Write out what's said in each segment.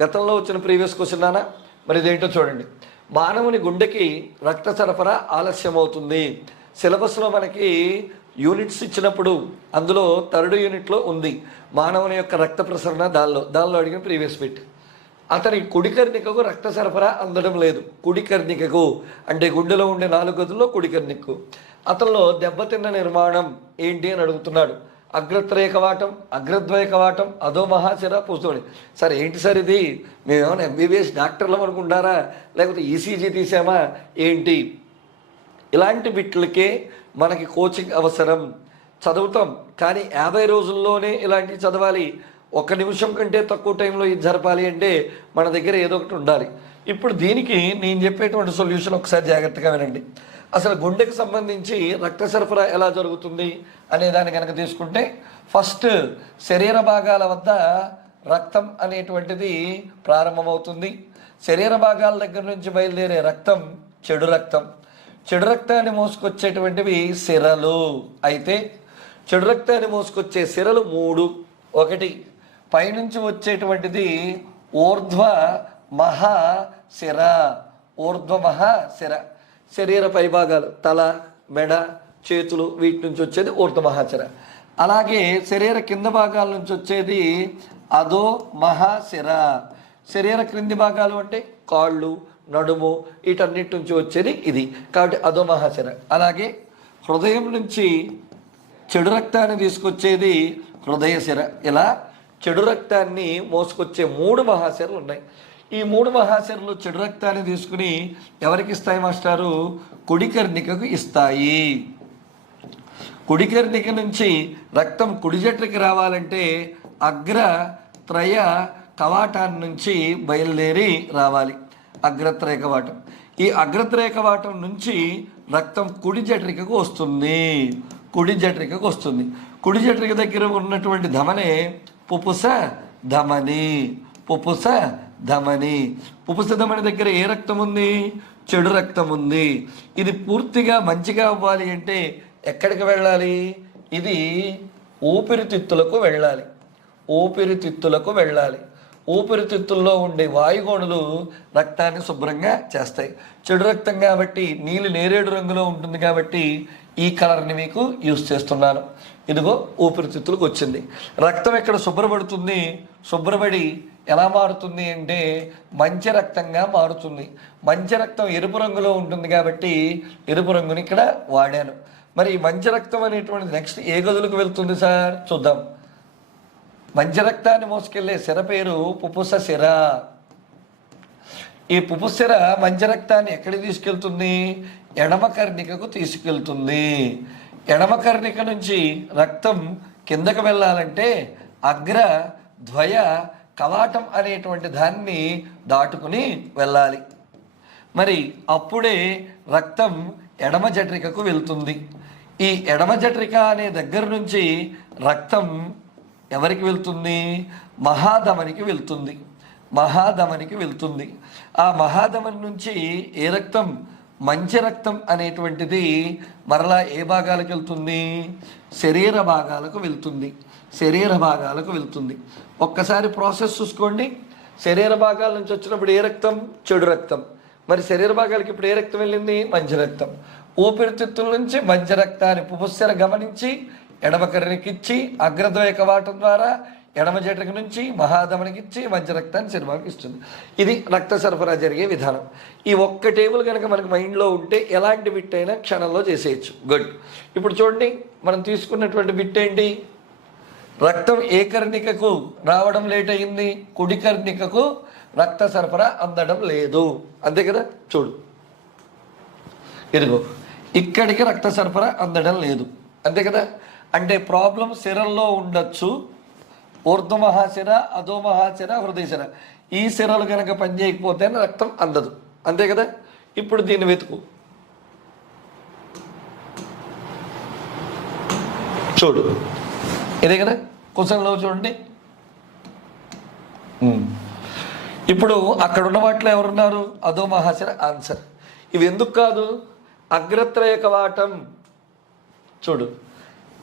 గతంలో వచ్చిన previous question నానా, మరి ఇదేంటో చూడండి. మానవుని గుండెకి రక్త సరఫరా ఆలస్యం అవుతుంది. సిలబస్లో మనకి యూనిట్స్ ఇచ్చినప్పుడు అందులో 3rd యూనిట్లో ఉంది మానవుని యొక్క రక్త ప్రసరణ. దానిలో అడిగిన ప్రీవియస్ బిట్. అతని కుడి కర్ణికకు రక్త సరఫరా అందడం లేదు. కుడి కర్ణికకు అంటే గుండెలో ఉండే 4 గదుల్లో కుడి కర్ణికకు. అతనిలో దెబ్బతిన్న నిర్మాణం ఏంటి అని అడుగుతున్నాడు. అగ్రత్రయ కవాటం, అగ్రద్వయ కవాటం, అధో మహాశిర, పూస్తోడి. సార్ ఏంటి సార్ ఇది? మేమేమైనా ఎంబీబీఎస్ డాక్టర్లం అనుకుంటారా, లేకపోతే ఈసీజీ తీసామా ఏంటి? ఇలాంటి బిట్లకే మనకి కోచింగ్ అవసరం. చదువుతాం కానీ 50 రోజుల్లోనే ఇలాంటివి చదవాలి. 1 నిమిషం కంటే తక్కువ టైంలో ఇది జరపాలి అంటే మన దగ్గర ఏదో ఒకటి ఉండాలి. ఇప్పుడు దీనికి నేను చెప్పేటువంటి సొల్యూషన్ ఒకసారి జాగ్రత్తగా వినండి. అసలు గుండెకు సంబంధించి రక్త సరఫరా ఎలా జరుగుతుంది అనే దాన్ని కనుక తీసుకుంటే, ఫస్ట్ శరీర భాగాల వద్ద రక్తం అనేటువంటిది ప్రారంభమవుతుంది. శరీర భాగాల దగ్గర నుంచి బయలుదేరే రక్తం చెడు రక్తం. చెడు రక్తాన్ని మోసుకొచ్చేటువంటివి సిరలు. అయితే చెడు రక్తాన్ని మోసుకొచ్చే సిరలు 3. ఒకటి పైనుంచి వచ్చేటువంటిది ఊర్ధ్వ మహాశిర. ఊర్ధ్వ మహాశిర శరీర పైభాగాలు, తల, మెడ, చేతులు, వీటి నుంచి వచ్చేది ఊర్ధ్వ మహాశిర. అలాగే శరీర కింద భాగాల నుంచి వచ్చేది అధో మహాశిర. శరీర క్రింది భాగాలు అంటే కాళ్ళు, నడుము, వీటన్నిటి నుంచి వచ్చేది ఇది, కాబట్టి అధో మహాశిర. అలాగే హృదయం నుంచి చెడు రక్తాన్ని తీసుకొచ్చేది హృదయ శిర. ఇలా చెడు రక్తాన్ని మోసుకొచ్చే 3 మహాశిరలు ఉన్నాయి. ఈ 3 మహాశిరలు చెడు రక్తాన్ని తీసుకుని ఎవరికి ఇస్తాయి మాస్టారు? కుడి కర్ణికకు ఇస్తాయి. కుడి కర్ణిక నుంచి రక్తం కుడి జఠరికి రావాలంటే అగ్రత్రయ కవాటాన్ని నుంచి బయలుదేరి రావాలి. అగ్రత్రయ కవాటం. ఈ అగ్రత్రయ కవాటం నుంచి రక్తం కుడి జఠరికకు వస్తుంది. కుడి జఠరికకు వస్తుంది. కుడి జఠరిక దగ్గర ఉన్నటువంటి ధమనే పుపుస ధమని. పుపుస ధమని. పుపుస ధమని దగ్గర ఏ రక్తం ఉంది? చెడు రక్తం ఉంది. ఇది పూర్తిగా మంచిగా అవ్వాలి అంటే ఎక్కడికి వెళ్ళాలి? ఇది ఊపిరితిత్తులకు వెళ్ళాలి. ఊపిరితిత్తులకు వెళ్ళాలి. ఊపిరితిత్తుల్లో ఉండే వాయుగోణులు రక్తాన్ని శుభ్రంగా చేస్తాయి. చెడు రక్తం కాబట్టి నీళ్ళు నేరేడు రంగులో ఉంటుంది కాబట్టి ఈ కలర్ని మీకు యూజ్ చేస్తున్నాను. ఇదిగో ఊపిరితిత్తులకు వచ్చింది. రక్తం ఇక్కడ శుభ్రపడుతుంది. శుభ్రపడి ఎలా మారుతుంది అంటే మంచి రక్తంగా మారుతుంది. మంచి రక్తం ఎరుపు రంగులో ఉంటుంది కాబట్టి ఎరుపు రంగుని ఇక్కడ వాడాను. మరి మంచి రక్తం అనేటువంటిది నెక్స్ట్ ఏ గదులకు వెళ్తుంది సార్? చూద్దాం. మంచి రక్తాన్ని మోసుకెళ్లే శిర పేరు పుపుస శిర. ఈ పుపుశిర మంచి రక్తాన్ని ఎక్కడికి తీసుకెళ్తుంది? ఎడమ కర్ణికకు తీసుకెళ్తుంది. ఎడమ కర్ణిక నుంచి రక్తం కిందకు వెళ్ళాలంటే అగ్ర ద్వయ కవాటం అనేటువంటి దాన్ని దాటుకుని వెళ్ళాలి. మరి అప్పుడే రక్తం ఎడమ జఠరికకు వెళ్తుంది. ఈ ఎడమ జఠరిక అనే దగ్గర నుంచి రక్తం ఎవరికి వెళ్తుంది? మహాధమనికి వెళ్తుంది. మహాధమనికి వెళ్తుంది. ఆ మహాధమని నుంచి ఏ రక్తం? మంచి రక్తం అనేటువంటిది మరలా ఏ భాగాలకు వెళ్తుంది? శరీర భాగాలకు వెళ్తుంది. శరీర భాగాలకు వెళ్తుంది. ఒక్కసారి ప్రాసెస్ చూసుకోండి. శరీర భాగాల నుంచి వచ్చినప్పుడు ఏ రక్తం? చెడు రక్తం. మరి శరీర భాగాలకి ఇప్పుడు ఏ రక్తం వెళ్ళింది? మంచి రక్తం. ఊపిరితిత్తుల నుంచి మంచి రక్తాన్ని పుపుశిర గమనించి ఎడమ కర్ణికిచ్చి అగ్రద్వయ కవాటం ద్వారా ఎడమ జఠరిక నుంచి మహాధమనికిచ్చి మంచి రక్తాన్ని శరీరానికి ఇస్తుంది. ఇది రక్త సరఫరా జరిగే విధానం. ఈ ఒక్క టేబుల్ కనుక మనకు మైండ్లో ఉంటే ఎలాంటి బిట్ అయినా క్షణంలో చేసేయచ్చు. గుడ్. ఇప్పుడు చూడండి, మనం తీసుకున్నటువంటి బిట్ ఏంటి? రక్తం ఏ కర్ణికకు రావడం లేట్ అయింది? కుడి కర్ణికకు రక్త సరఫరా అందడం లేదు. అంతే కదా? చూడు, ఇదిగో ఇక్కడికి రక్త సరఫరా అందడం లేదు. అంతే కదా? అంటే ప్రాబ్లం శిరల్లో ఉండొచ్చు. ఊర్ధ్వ మహాశిర, అధో మహాశిర, హృదయశిర. ఈ శిరలు కనుక పనిచేయకపోతే రక్తం అందదు. అంతే కదా? ఇప్పుడు దీన్ని వెతుకు. చూడు, ఇదే కదా క్వశ్చన్లో చూడండి. ఇప్పుడు అక్కడ ఉన్న వాటిలో ఎవరున్నారు? అధో మహాశిర. ఆన్సర్. ఇవి ఎందుకు కాదు? అగ్రత్రయ కవాటం చూడు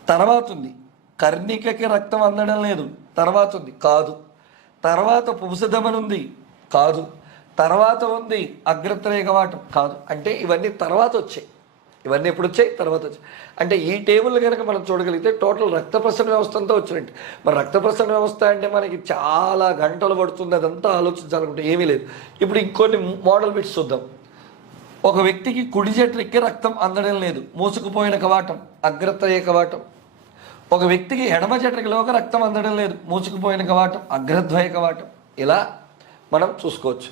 తర్వాత ఉంది. కర్ణికకి రక్తం అందడం లేదు తర్వాత ఉంది. కాదు, తర్వాత పుంసధమని ఉంది, కాదు. తర్వాత ఉంది అగ్రత్రయ కవాటం, కాదు. అంటే ఇవన్నీ తర్వాత వచ్చాయి. ఇవన్నీ ఎప్పుడు వచ్చాయి? తర్వాత వచ్చాయి. అంటే ఈ టేబుల్ కనుక మనం చూడగలిగితే టోటల్ రక్త ప్రసరణ వ్యవస్థ అంతా వచ్చినట్టు. మరి రక్త ప్రసరణ వ్యవస్థ అంటే మనకి చాలా గంటలు పడుతుంది, అదంతా ఆలోచించాలనుకుంటే ఏమీ లేదు. ఇప్పుడు ఇంకొన్ని మోడల్ బిట్స్ చూద్దాం. ఒక వ్యక్తికి కుడి జఠరికి రక్తం అందడం లేదు, మూసుకుపోయిన కవాటం అగ్రత్రయ కవాటం. ఒక వ్యక్తికి ఎడమ జఠరికలోకి రక్తం అందడం లేదు, మూసుకుపోయిన కవాటం అగ్రద్వయ కవాటం. ఇలా మనం చూసుకోవచ్చు.